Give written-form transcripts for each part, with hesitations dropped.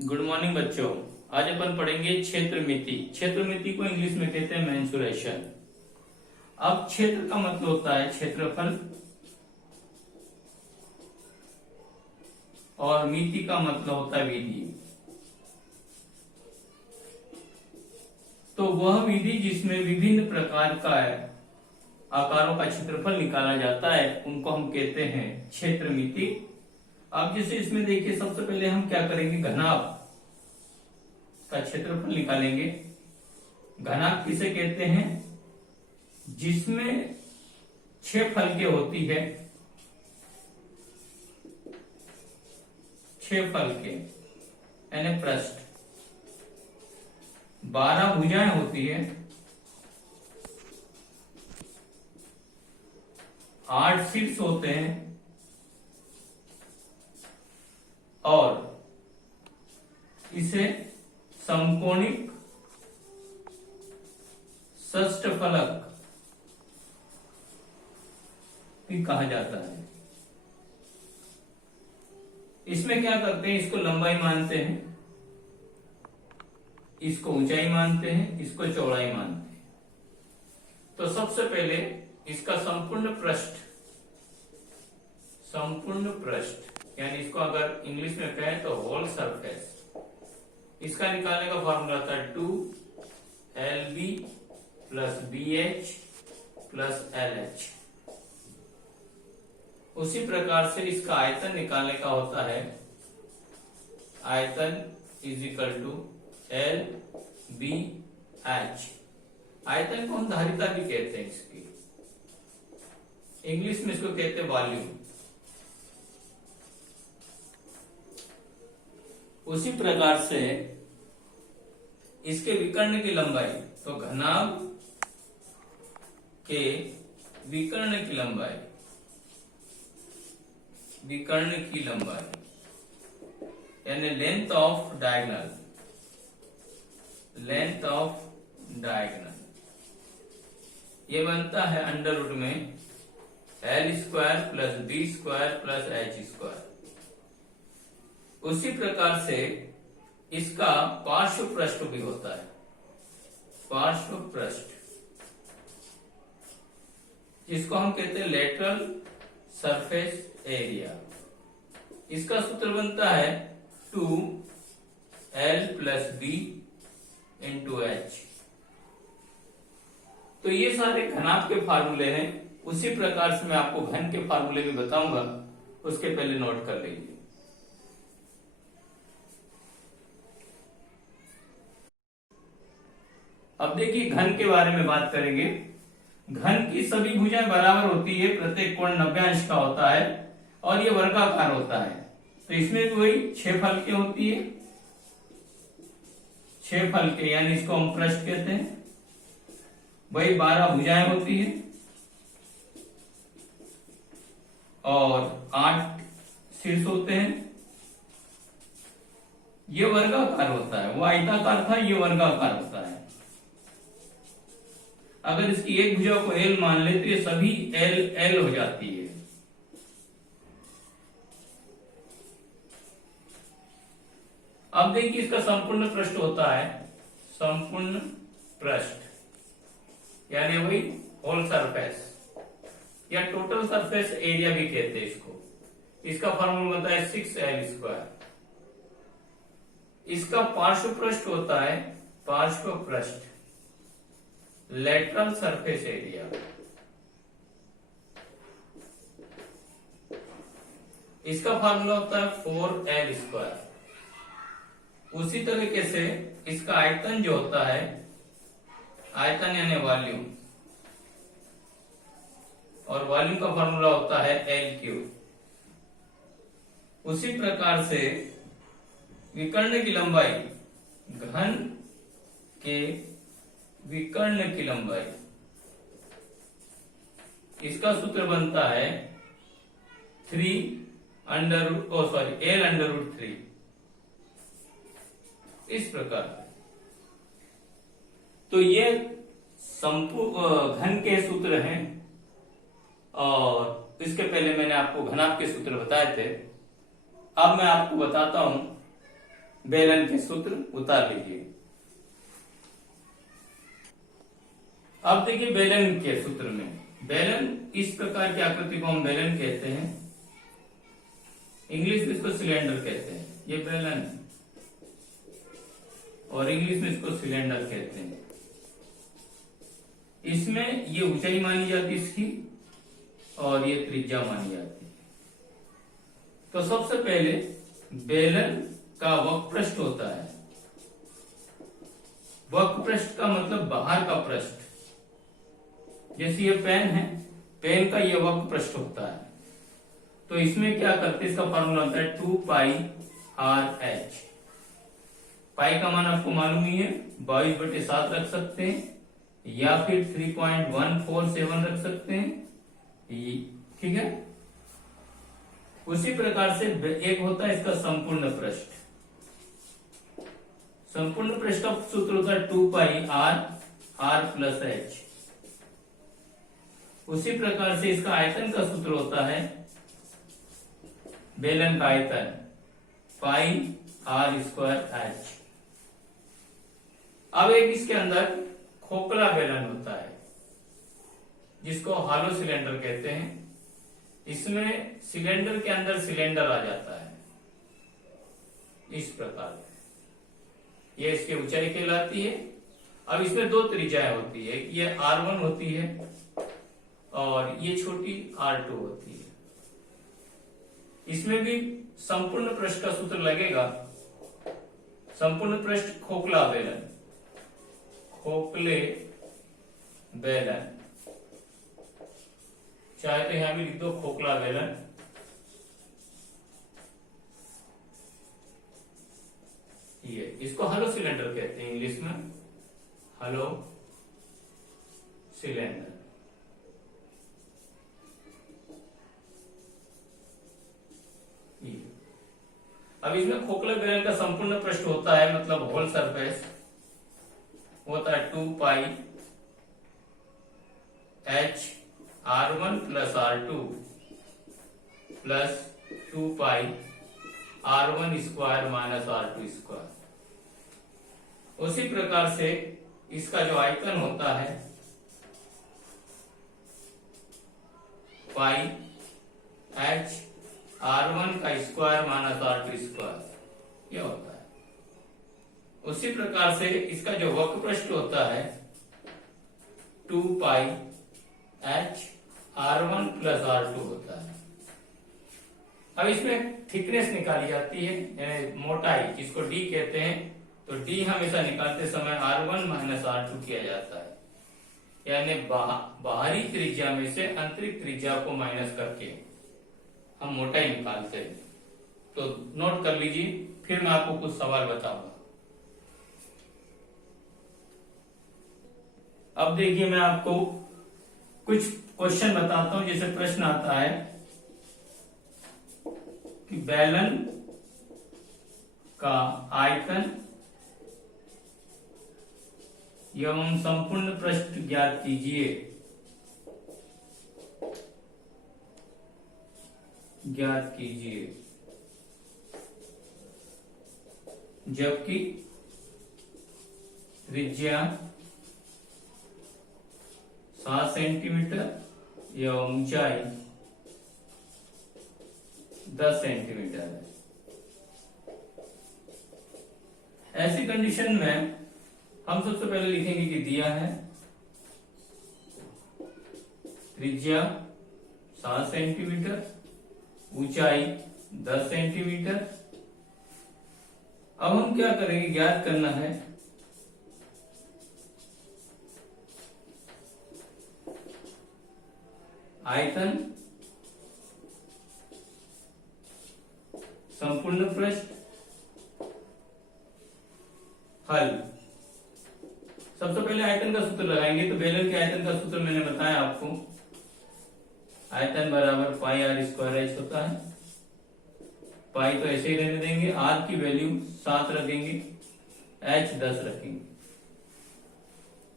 Good morning बच्चों। आज अपन पढ़ेंगे क्षेत्रमिति। क्षेत्रमिति को इंग्लिश में कहते हैं मेंसुरेशन। अब क्षेत्र का मतलब होता है क्षेत्रफल और मिति का मतलब होता है विधि। तो वह विधि जिसमें विभिन्न प्रकार का आकारों का क्षेत्रफल निकाला जाता है उनको हम कहते हैं क्षेत्रमिति। अब जैसे इसमें देखिए, सबसे पहले हम क्या करेंगे, घनाभ का क्षेत्रफल निकालेंगे। घनाभ किसे कहते हैं? जिसमें 6 फलकें होती है, 6 फलकें यानी पृष्ठ, 12 भुजाएं होती है, 8 शीर्ष होते हैं और इसे समकोणिक षष्ठफलक भी कहा जाता है। इसमें क्या करते हैं, इसको लंबाई मानते हैं, इसको ऊंचाई मानते हैं, इसको चौड़ाई मानते हैं। तो सबसे पहले इसका संपूर्ण पृष्ठ यानी इसको अगर इंग्लिश में कहें तो होल सरफेस, इसका निकालने का फॉर्मूला था 2LB + BH + LH। उसी प्रकार से इसका आयतन निकालने का होता है, आयतन = LBH। आयतन को हम धारिता भी कहते हैं, इसकी इंग्लिश में इसको कहते हैं वॉल्यूम। उसी प्रकार से इसके विकर्ण की लंबाई, तो घनाभ के विकर्ण की लंबाई यानी लेंथ ऑफ डायगोनल, ये बनता है √ में L² + B² + H²। उसी प्रकार से इसका पार्श्व पृष्ठ भी होता है, पार्श्व पृष्ठ, जिसको हम कहते हैं लेटरल सरफेस एरिया। इसका सूत्र बनता है 2L + B × H। तो ये सारे घनाभ के फार्मूले हैं। उसी प्रकार से मैं आपको घन के फार्मूले भी बताऊंगा, उसके पहले नोट कर लीजिए। अब देखिए, घन के बारे में बात करेंगे। घन की सभी भुजाएं बराबर होती है, प्रत्येक कोण 90 अंश का होता है और ये वर्गाकार होता है। तो इसमें भी वही 6 फलकें होती है, 6 फलकें यानी इसको हम पृष्ठ कहते हैं। वही 12 भुजाएं होती है और 8 शीर्ष होते हैं। ये वर्गाकार होता है, वो आयताकार था, ये वर्गाकार होता है। अगर इसकी एक भुजा को L मान ले तो ये सभी L हो जाती है। अब देखिए, इसका संपूर्ण पृष्ठ होता है, संपूर्ण पृष्ठ यानी वही होल सरफेस या टोटल सरफेस एरिया भी कहते हैं इसको। इसका फॉर्मूला बनता है 6L²। इसका पार्श्व पृष्ठ होता है, पार्श्व पृष्ठ लेटरल सरफेस एरिया। इसका फार्मूला होता है 4L²। उसी तरीके से इसका आयतन जो होता है, आयतन यानी वॉल्यूम, और वॉल्यूम का फार्मूला होता है L3। उसी प्रकार से विकर्ण की लंबाई, घन के विकर्ण की लंबाई, इसका सूत्र बनता है L√3। इस प्रकार तो ये घन के सूत्र हैं। और इसके पहले मैंने आपको घनाभ के सूत्र बताए थे। अब मैं आपको बताता हूं बेलन के सूत्र उतार लीजिए। अब देखिए बेलन के सूत्र में, बेलन इस प्रकार की आकृति को हम बेलन कहते हैं, इंग्लिश में इसको सिलेंडर कहते हैं। ये बेलन और इंग्लिश में इसको सिलेंडर कहते हैं। इसमें ये ऊंचाई मानी जाती है इसकी और ये त्रिज्या मानी जाती है। तो सबसे पहले बेलन का वक्रपृष्ठ होता है। वक्रपृष्ठ का मतलब बाहर का पृष्ठ। जैसे ये पेन है, पेन का ये वक्रपृष्ठ होता है। तो इसमें क्या करते हैं, इसका फॉर्मूला होता है 2πr/h। पाई का मान आपको मालूम ही है, 22/7 रख सकते हैं या फिर 3.147 रख सकते हैं, ठीक है। उसी प्रकार से एक होता है इसका संपूर्ण पृष्ठ। संपूर्ण पृष्ठ का सूत्र होता है 2πr/h। उसी प्रकार से इसका आयतन का सूत्र होता है, बेलन का आयतन πr²h। अब एक इसके अंदर खोखला बेलन होता है जिसको हॉलो सिलेंडर कहते हैं। इसमें सिलेंडर के अंदर सिलेंडर आ जाता है इस प्रकार, ये इसकी ऊंचाई कहलाती है। अब इसमें दो त्रिज्याएं होती है, ये r1 होती है और ये छोटी r2 होती है। इसमें भी संपूर्ण पृष्ठ का सूत्र लगेगा। संपूर्ण पृष्ठ खोखला बेलन, खोखले बेलन, चाहे तो यहां भी लिख दो खोखला बेलन। ये इसको हलो सिलेंडर कहते हैं, इंग्लिश में हलो सिलेंडर। अब इसमें खोखले बेलन का संपूर्ण पृष्ठ होता है, मतलब होल सरफेस होता है 2πr1 + r2 + 2πr1² - r2²। उसी प्रकार से इसका जो आयतन होता है πr1² - r2², यह होता है। उसी प्रकार से इसका जो वक्रपृष्ठ होता है 2πr1 + r2 होता है। अब इसमें थिकनेस निकाली जाती है, मोटाई, जिसको d कहते हैं। तो d हमेशा निकालते समय r1 - r2 किया जाता है, यानी बाहरी त्रिज्या में से आंतरिक त्रिज्या को माइनस करके हम मोटाई निकालते हैं। तो नोट कर लीजिए, फिर मैं आपको कुछ सवाल बताऊंगा। अब देखिए मैं आपको कुछ क्वेश्चन बताता हूं। जैसे प्रश्न आता है कि बेलन का आयतन एवं संपूर्ण पृष्ठ ज्ञात कीजिए। जबकि त्रिज्या 7 सेंटीमीटर एवं ऊंचाई 10 सेंटीमीटर है। ऐसी कंडीशन में हम सबसे पहले लिखेंगे कि दिया है त्रिज्या 7 सेंटीमीटर, ऊंचाई 10 सेंटीमीटर। अब हम क्या करेंगे, ज्ञात करना है आयतन, संपूर्ण पृष्ठ, हल। सबसे पहले आयतन का सूत्र लगाएंगे। तो बेलन के आयतन का सूत्र मैंने बताया आपको, आयतन बराबर πr² होता है। पाई तो ऐसे ही रहने देंगे, r की वैल्यू 7 रखेंगे, h 10 रखेंगे।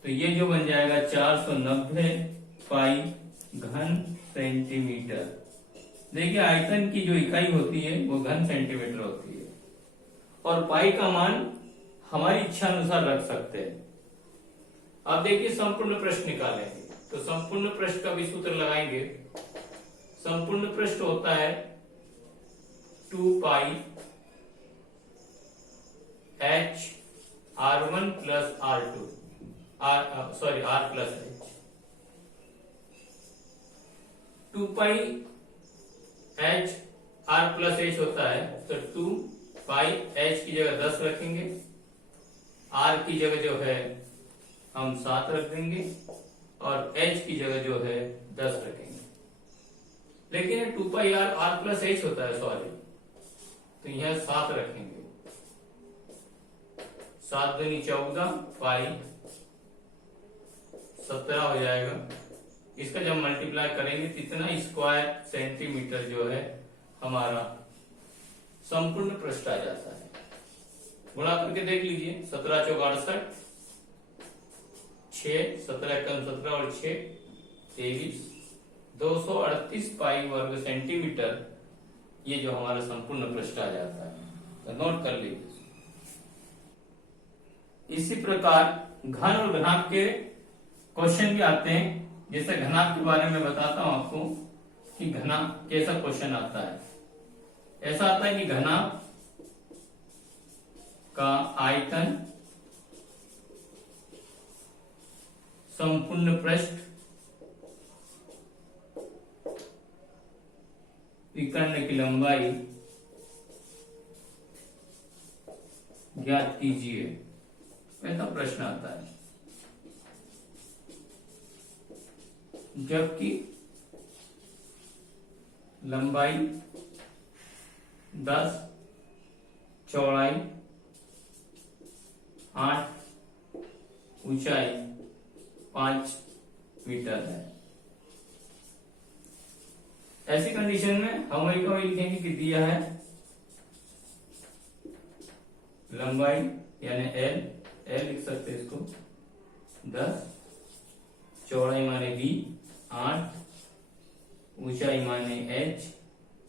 तो ये जो बन जाएगा 490 पाई घन सेंटीमीटर। देखिए आयतन की जो इकाई होती है वो घन सेंटीमीटर होती है और पाई का मान हमारी इच्छा अनुसार रख सकते हैं। अब देखिए संपूर्ण पृष्ठ निकालेंगे, तो संपूर्ण पृष्ठ का भी सूत्र लगाएंगे। संपूर्ण पृष्ठ होता है 2 पाई h r1 plus r2 r plus h। 2 पाई h r प्लस h होता है, तो 2 पाई h की जगह 10 रखेंगे, r की जगह जो है हम 7 रख देंगे और h की जगह जो है 10 रखेंगे। लेकिन 2 पाई r प्लस h होता है, सॉरी, तो यह 7 रखेंगे। 7 दूनी 14 पाई 17 हो जाएगा। इसका जब मल्टीप्लाई करेंगे तो इतना स्क्वायर सेंटीमीटर जो है हमारा संपूर्ण पृष्ठ आ जाता है। गुणा करके देख लीजिए, 17 चौक 68, 6 17 कम 17 और 6 23, 238 पाई वर्ग सेंटीमीटर, ये जो हमारा संपूर्ण पृष्ठ आ जाता है, तो नोट कर लीजिए। इसी प्रकार घन और घनाभ के क्वेश्चन भी आते हैं। जैसे घनाभ के बारे में बताता हूं आपको कि घनाभ कैसा क्वेश्चन आता है। ऐसा आता है कि घनाभ का आयतन संपूर्ण पृष्ठ विकर्ण की लंबाई ज्ञात कीजिए, ऐसा प्रश्न आता है। जबकि लंबाई 10, चौड़ाई 8, ऊंचाई 5 मीटर है। ऐसी कंडीशन में हम वही का वही लिखेंगे कि दिया है लंबाई यानी L लिख सकते हैं इसको 10, चौड़ाई माने B 8, ऊंचाई माने H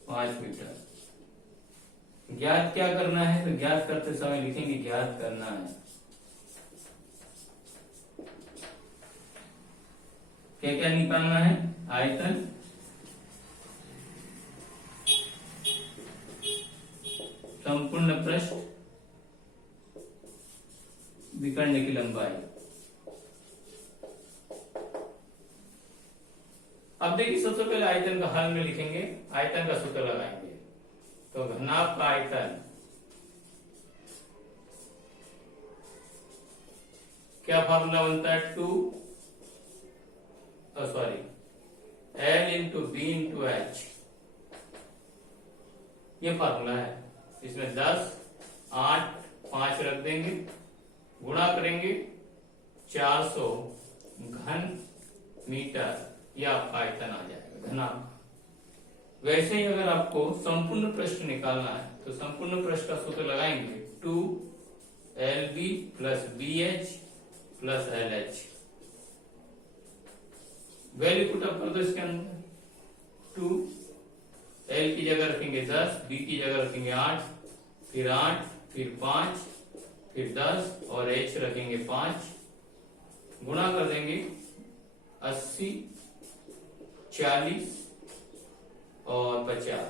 5 मीटर। ज्ञात क्या करना है, तो ज्ञात करते समय लिखेंगे ज्ञात करना है क्या क्या निकालना है, आयतन, संपूर्ण पृष्ठ, विकर्ण की लंबाई। अब देखिए सबसे पहले आयतन का हल में लिखेंगे, आयतन का सूत्र लगाएंगे। तो घनाभ का आयतन क्या फार्मूला बनता है, L into B into H, ये फार्मूला है। इसमें 10, 8, 5 रख देंगे, गुणा करेंगे 400 घन मीटर, यह आपका आयतन आ जाएगा घनाभ। वैसे ही अगर आपको संपूर्ण पृष्ठ निकालना है तो संपूर्ण पृष्ठ का सूत्र लगाएंगे 2LB plus BH plus LH। Value put up कर दो इसके अंदर। 2 L की जगह रखेंगे 10, B की जगह रखेंगे 8, फिर 8, फिर 5, फिर 10 और H रखेंगे 5, गुणा कर देंगे 80, 40 और 50।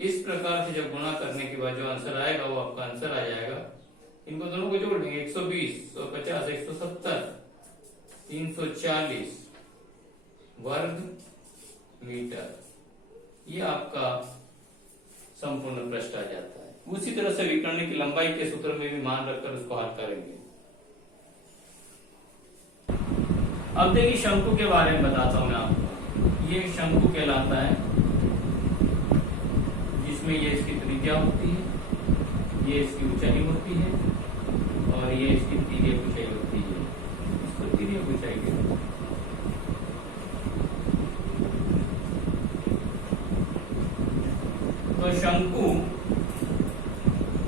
इस प्रकार से जब गुणा करने के बाद जो आंसर आएगा वो आपका आंसर आ जाएगा। इनको दोनों को जोड़ देंगे 120, 150, 170, 340 वर्ग मीटर, ये आपका संपूर्ण पृष्ठ आ जाता है। उसी तरह से विकर्ण की लंबाई के सूत्र में भी मान रखकर उसको हल करेंगे। अब देखिए शंकु के बारे में बताता हूं मैं आपको। ये शंकु कहलाता है जिसमें ये इसकी त्रिज्या होती है, ये इसकी ऊंचाई होती है और ये इसकी तिर्यक ऊंचाई होती है। इसको तिर्यक ऊंचाई कहते हैं। तो शंकु,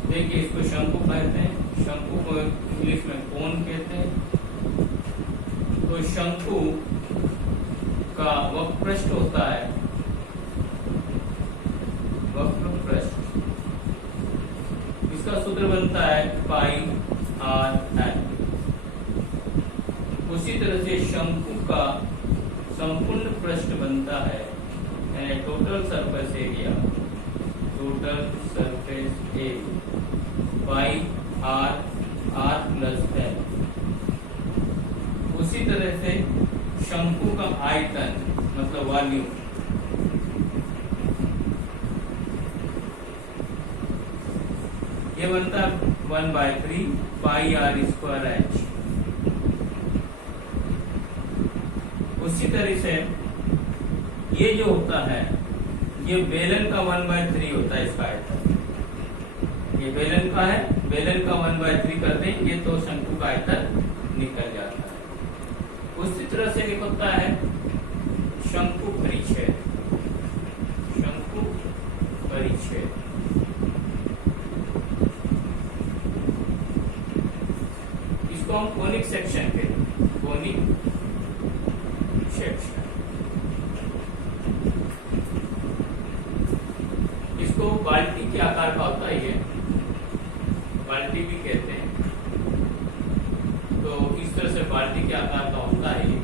देखिए इसको शंकु कहते हैं, शंकु को इंग्लिश में कोन कहते हैं। तो शंकु का वक्र पृष्ठ होता है, वक्र पृष्ठ इसका सूत्र बनता है पाई आर एल। उसी तरह से शंकु का संपूर्ण पृष्ठ बनता है यानी total surface area, total surface area pi r r plus l. उसी तरह से शंकु का आयतन मतलब वॉल्यूम, ये बनता है 1/3 पाई आर स्क्वायर एच। उसी तरह से ये जो होता है ये बेलन का 1/3 होता है इसका आयतन। ये बेलन का है, बेलन का 1/3 कर देंगे तो शंकु का आयतन निकल जाता है। उसी तरह से निकलता है शंकु परिच्छेद, शंकु परिच्छेद। इसको हम कोनिक सेक्शन कहते हैं, कोनिक सेक्शन। इसको बाल्टी के आकार का होता है, ये बाल्टी भी कहते हैं। तो इस तरह से बाल्टी के आकार का होता है ये।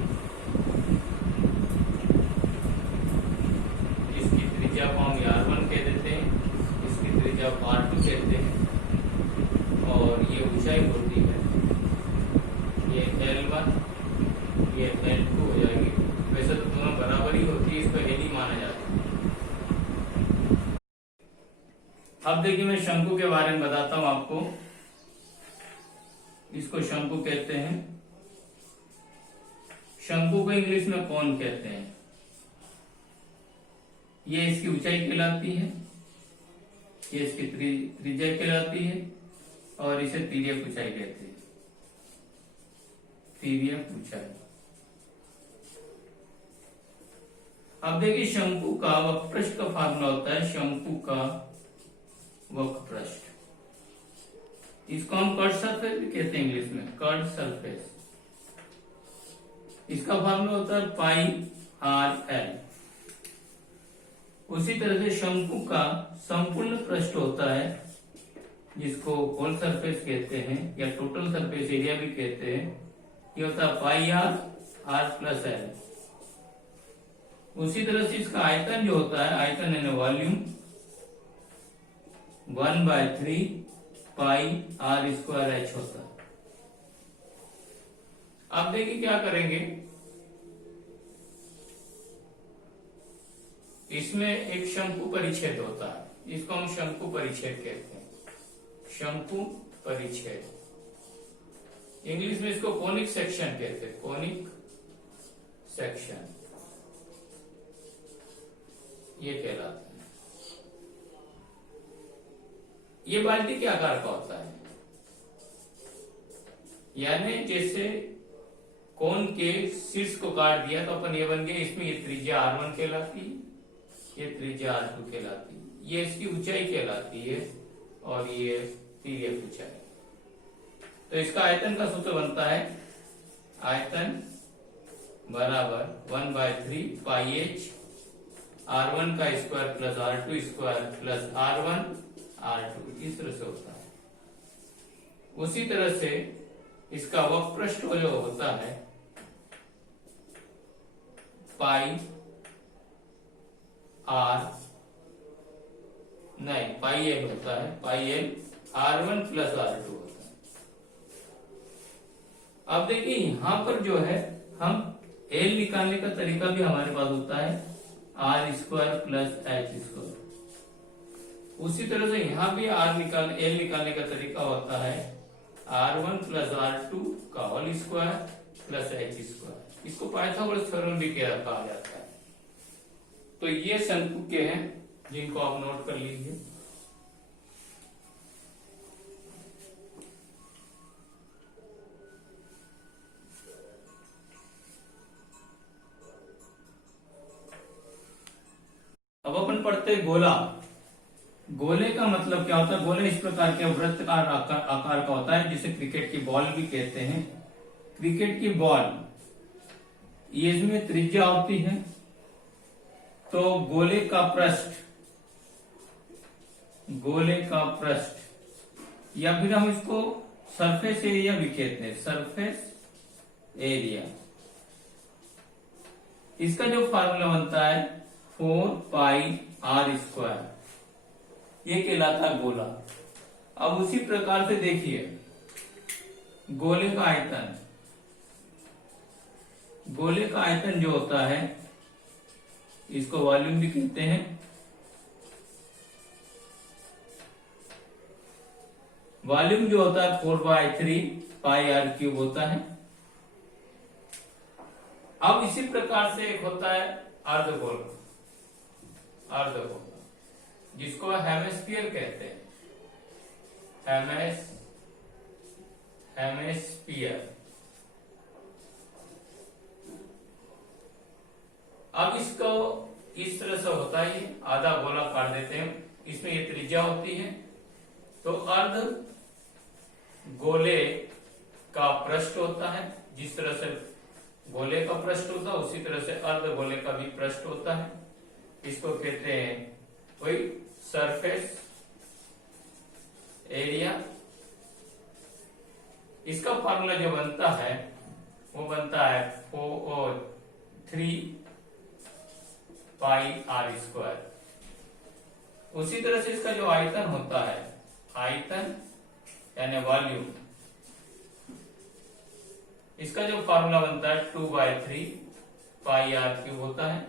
इसकी त्रिज्या को हम R1 कह देते हैं, इसकी त्रिज्या को R2 कहते हैं और ये ऊंचाई होती है, ये L1 ये L2 हो जाएगी। वैसे तो दोनों बराबर ही होती है, इसको L ही माना जाता है। अब देखिए मैं शंकु के बारे में बताता हूं आपको। इसको शंकु कहते हैं। शंकु को इंग्लिश में कौन कहते हैं। ये इसकी ऊंचाई कहलाती है, ये इसकी त्रिज्या कहलाती है और इसे तिर्यक ऊंचाई कहते हैं, तिर्यक ऊंचाई। अब देखिए शंकु का वक्रपृष्ठ का फार्मूला होता है शंकु का वक्रपृष्ठ। इसको हम कर्व सरफेस भी कहते हैं इंग्लिश में, कर्व सरफेस। इसका फार्मूला होता है पाई आर एल। उसी तरह से शंकु का संपूर्ण पृष्ठ होता है जिसको होल सरफेस कहते हैं या टोटल सरफेस एरिया भी कहते हैं। ये होता है पाई आर आर प्लस एल। उसी तरह से इसका आयतन जो होता है, आयतन यानी volume 1/3 pi r square h होता है। अब देखिए क्या करेंगे, इसमें एक शंकु परिच्छेद होता है, इसको हम शंकु परिच्छेद कहते हैं, शंकु परिच्छेद। इंग्लिश में इसको कोनिक सेक्शन कहते हैं, कोनिक सेक्शन ये कहलाता है। ये बाल्टी के आकार का होता है, यानी जैसे कोन के शीर्ष को काट दिया तो अपन ये बन गया। इसमें ये त्रिज्या R1 कहलाती है, ये त्रिज्या R2 कहलाती है, ये इसकी ऊंचाई कहलाती है और ये तिर्यक ऊंचाई। तो इसका आयतन का सूत्र बनता है आयतन बराबर 1/3 पाई h R1 का square plus R2 square plus R1 R2, इस तरह से होता है। उसी तरह से इसका वक्रपृष्ठ जो होता है पाई एल होता है, pi L R1 plus R2 होता है। अब देखिए यहां पर जो है हम एल निकालने का तरीका भी हमारे पास होता है r square plus h square. उसी तरह से यहां भी एल निकालने का तरीका होता है R1 प्लस R2 का whole square plus h square. इसको पाइथागोरस थ्योरम भी कहा जाता है। तो ये शंकु के हैं जिनको आप नोट कर लीजिए। अब अपन पढ़ते हैं गोला। गोले का मतलब क्या होता है। गोला इस प्रकार के वृत्ताकार आकार का होता है जिसे क्रिकेट की बॉल भी कहते हैं। क्रिकेट की बॉल ये इसमें त्रिज्या होती है, तो गोले का पृष्ठ या फिर हम इसको सरफेस एरिया भी कहते हैं, सरफेस एरिया। इसका जो फार्मूला बनता है 4πr², ये कहलाता है गोला। अब उसी प्रकार से देखिए गोले का आयतन, गोले का आयतन जो होता है इसको वॉल्यूम भी कहते हैं। वॉल्यूम जो होता है 4/3πr³ होता है। अब इसी प्रकार से एक होता है अर्धगोल, अर्धगोल जिसको हेमिस्फीयर कहते हैं, हेमिस्फीयर। अब इसको इस तरह से होता है, आधा गोला काट देते हैं, इसमें ये त्रिज्या होती है। तो अर्ध गोले का पृष्ठ होता है, जिस तरह से गोले का पृष्ठ होता है उसी तरह से अर्ध गोले का भी पृष्ठ होता है। इसको कहते हैं वही सरफेस एरिया। इसका फार्मूला जो बनता है वो बनता है 3πr²। उसी तरह से इसका जो आयतन होता है, आयतन यानी वॉल्यूम, इसका जो फार्मूला बनता है 2/3πr³ होता है,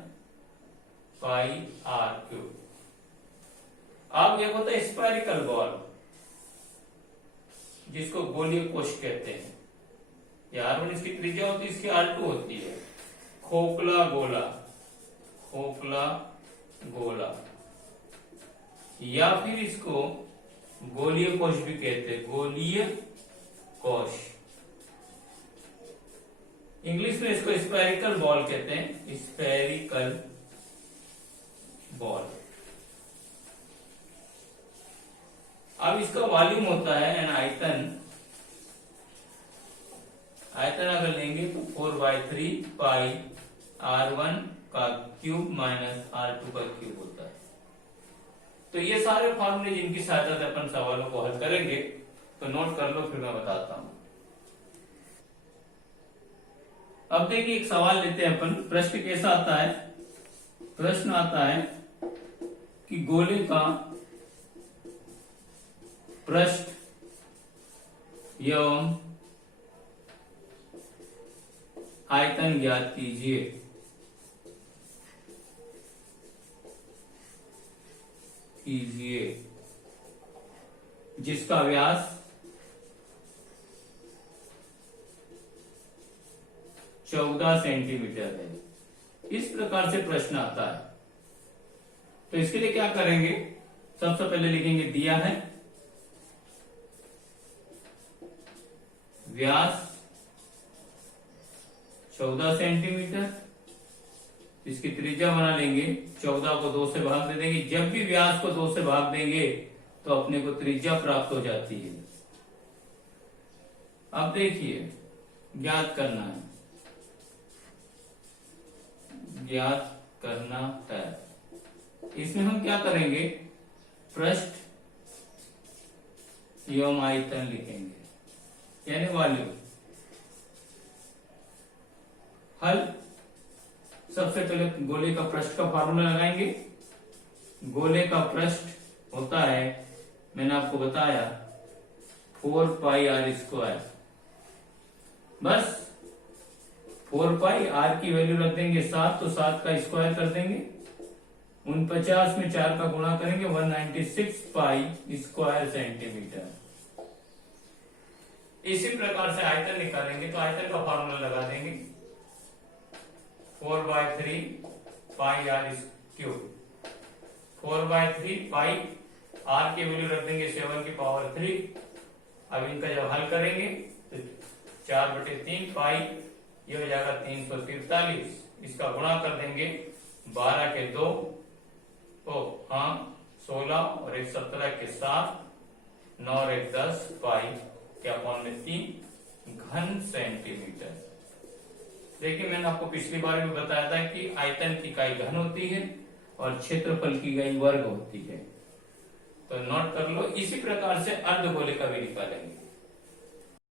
πr³। अब ये होता है स्फेरिकल बॉल, जिसको गोलीय कोश कहते हैं। R1 इसकी त्रिज्या होती है, इसकी R2 होती है। खोखला गोला, खोखला गोला, या फिर इसको गोलीय कोश भी कहते हैं, गोलीय कोश। इंग्लिश में इसको स्फेरिकल बॉल कहते हैं, स्फेरिकल बॉल। अब इसका वॉल्यूम होता है यानी आयतन, आयतन अगर लेंगे तो 4/3πr1 का क्यूब माइनस R2 का क्यूब होता है। तो ये सारे फॉर्मूले जिनकी सहायता से अपन सवालों को हल करेंगे, तो नोट कर लो, फिर मैं बताता हूं। अब देखिए एक सवाल लेते हैं अपन। प्रश्न कैसा आता है? प्रश्न आता है कि गोले का पृष्ठ एवं आयतन ज्ञात कीजिए। जिसका व्यास 14 सेंटीमीटर है। इस प्रकार से प्रश्न आता है। तो इसके लिए क्या करेंगे? सबसे पहले लिखेंगे दिया है व्यास 14 सेंटीमीटर, इसकी त्रिज्या बना लेंगे, 14 को 2 से भाग दे देंगे। जब भी व्यास को 2 से भाग देंगे तो अपने को त्रिज्या प्राप्त हो जाती है। अब देखिए ज्ञात करना है, ज्ञात करना है। इसमें हम क्या करेंगे? पृष्ठ एवं आयतन लिखेंगे, यानी वॉल्यूम। हल, सबसे पहले गोले का पृष्ठ का फार्मूला लगाएंगे। गोले का पृष्ठ होता है, मैंने आपको बताया, 4πr²। बस 4πr की वैल्यू रख देंगे 7, तो 7 का स्क्वायर कर देंगे। 49 में 4 का गुणा करेंगे, 196π² सेंटीमीटर। इसी प्रकार से आयतन निकालेंगे, तो आयतन का फार्मूला लगा देंगे 4/3πr³। 4/3π, r की वैल्यू रख देंगे 7⁻3। अब इनका जब हल करेंगे तो 4/3 ये हो जाएगा 343। इसका गुणा कर देंगे 12 के 2, तो हाँ 16 और 1 17 के 7, 9 और 1 10 पाई के अपॉन में 3 घन सेंटीमीटर। देखिए मैंने आपको पिछली बार भी बताया था कि आयतन की इकाई घन होती है और क्षेत्रफल की इकाई वर्ग होती है। तो नोट कर लो, इसी प्रकार से अर्धगोले का भी निकालेंगे।